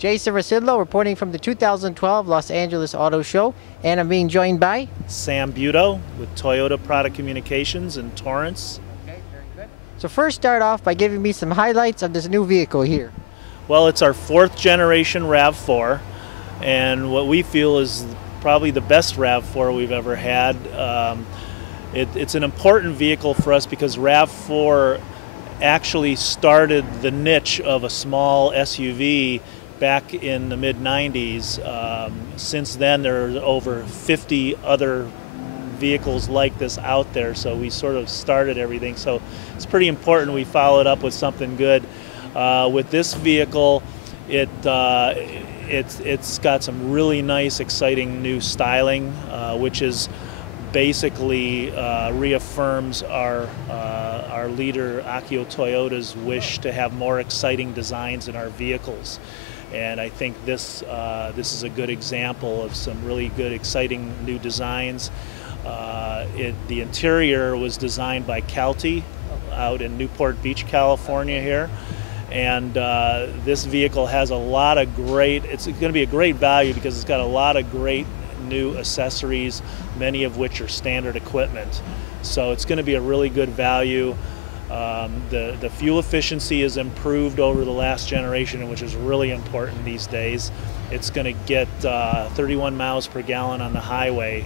Jason Rzucidlo reporting from the 2012 Los Angeles Auto Show, and I'm being joined by Sam Butto with Toyota Product Communications in Torrance. Okay, very good. So first start off by giving me some highlights of this new vehicle here. Well, it's our 4th generation RAV4, and what we feel is probably the best RAV4 we've ever had. It's an important vehicle for us because RAV4 actually started the niche of a small SUV back in the mid-90s. Since then, there are over 50 other vehicles like this out there, so we sort of started everything. So it's pretty important we followed up with something good. With this vehicle, it's got some really nice, exciting new styling, which is basically reaffirms our leader Akio Toyota's wish to have more exciting designs in our vehicles. And I think this is a good example of some really good, exciting new designs. The interior was designed by Calty out in Newport Beach, California here. And this vehicle has a lot of great, it's going to be a great value because it's got a lot of great new accessories, many of which are standard equipment. So it's going to be a really good value. The fuel efficiency is improved over the last generation, which is really important these days. It's going to get 31 miles per gallon on the highway,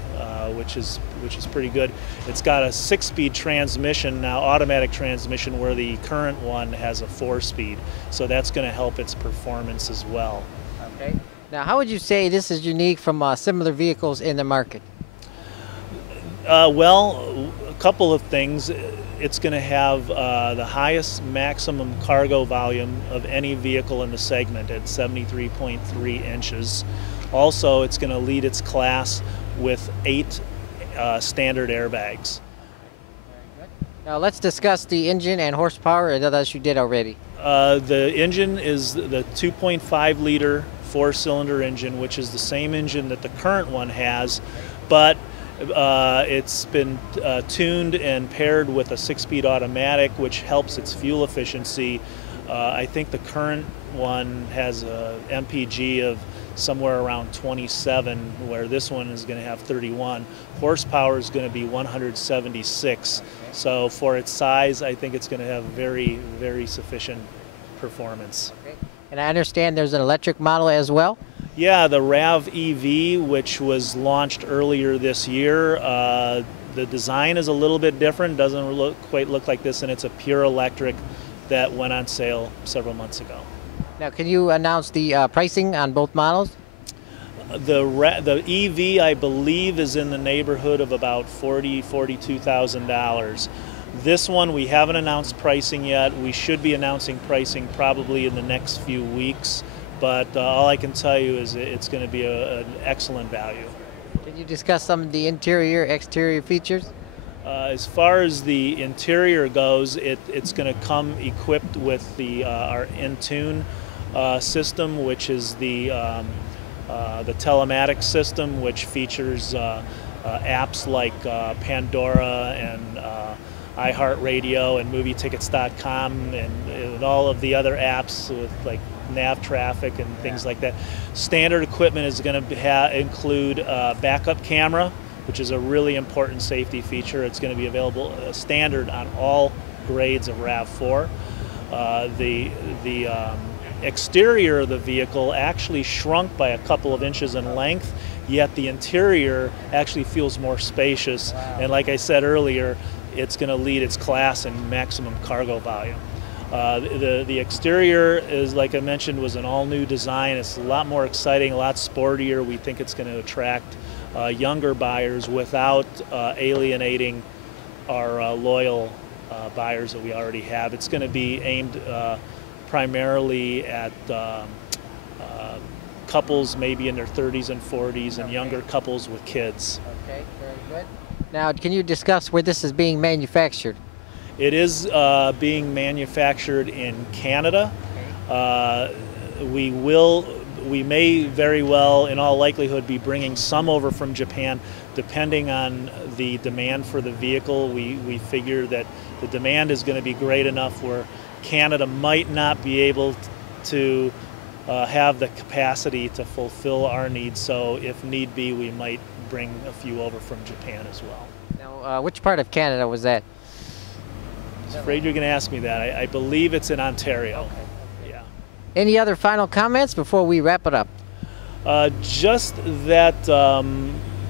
which is pretty good. It's got a 6-speed transmission now, automatic transmission, where the current one has a 4-speed. So that's going to help its performance as well. Okay. Now, how would you say this is unique from similar vehicles in the market? Well, a couple of things. It's going to have the highest maximum cargo volume of any vehicle in the segment at 73.3 inches. Also, it's going to lead its class with 8 standard airbags. Very good. Now, let's discuss the engine and horsepower, as you did already. The engine is the 2.5 liter 4-cylinder engine, which is the same engine that the current one has, but it's been tuned and paired with a 6-speed automatic, which helps its fuel efficiency. I think the current one has a MPG of somewhere around 27, where this one is going to have 31. Horsepower is going to be 176. So for its size, I think it's going to have very, very sufficient performance. Okay. And I understand there's an electric model as well? Yeah, the RAV4, which was launched earlier this year. The design is a little bit different, doesn't quite look like this, and it's a pure electric that went on sale several months ago. Now, can you announce the pricing on both models? The EV, I believe, is in the neighborhood of about $42,000. This one, we haven't announced pricing yet. We should be announcing pricing probably in the next few weeks. But all I can tell you is it's going to be an excellent value. Can you discuss some of the interior, exterior features? As far as the interior goes, it's going to come equipped with our Intune system, which is the telematics system, which features apps like Pandora and iHeartRadio and MovieTickets.com and all of the other apps with like nav traffic and things like that. Standard equipment is going to include a backup camera, which is a really important safety feature. It's going to be available standard on all grades of RAV4. The exterior of the vehicle actually shrunk by a couple of inches in length, yet the interior actually feels more spacious. Wow. And like I said earlier, it's going to lead its class in maximum cargo volume. The exterior is, like I mentioned, was an all-new design. It's a lot more exciting, a lot sportier. We think it's going to attract younger buyers without alienating our loyal buyers that we already have. It's going to be aimed primarily at couples maybe in their 30s and 40s and younger couples with kids. Okay, very good. Now, can you discuss where this is being manufactured? It is being manufactured in Canada. We may very well, in all likelihood, be bringing some over from Japan, depending on the demand for the vehicle. We figure that the demand is going to be great enough where Canada might not be able to have the capacity to fulfill our needs. So if need be, we might bring a few over from Japan as well. Now, which part of Canada was that? I'm afraid you're going to ask me that. I believe it's in Ontario. Okay. Yeah. Any other final comments before we wrap it up? Just that,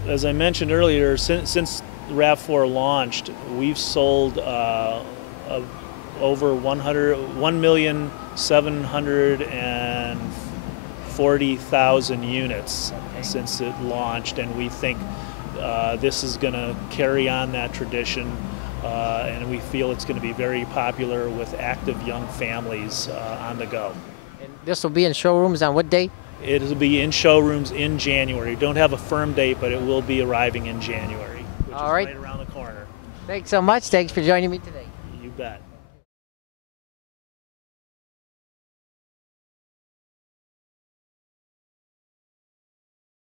as I mentioned earlier, since RAV4 launched, we've sold over 1,740,000 units since it launched, and we think this is going to carry on that tradition, and we feel it's going to be very popular with active young families on the go. And this will be in showrooms on what date? It will be in showrooms in January. Don't have a firm date, but it will be arriving in January, which is right around the corner. Thanks so much. Thanks for joining me today. You bet.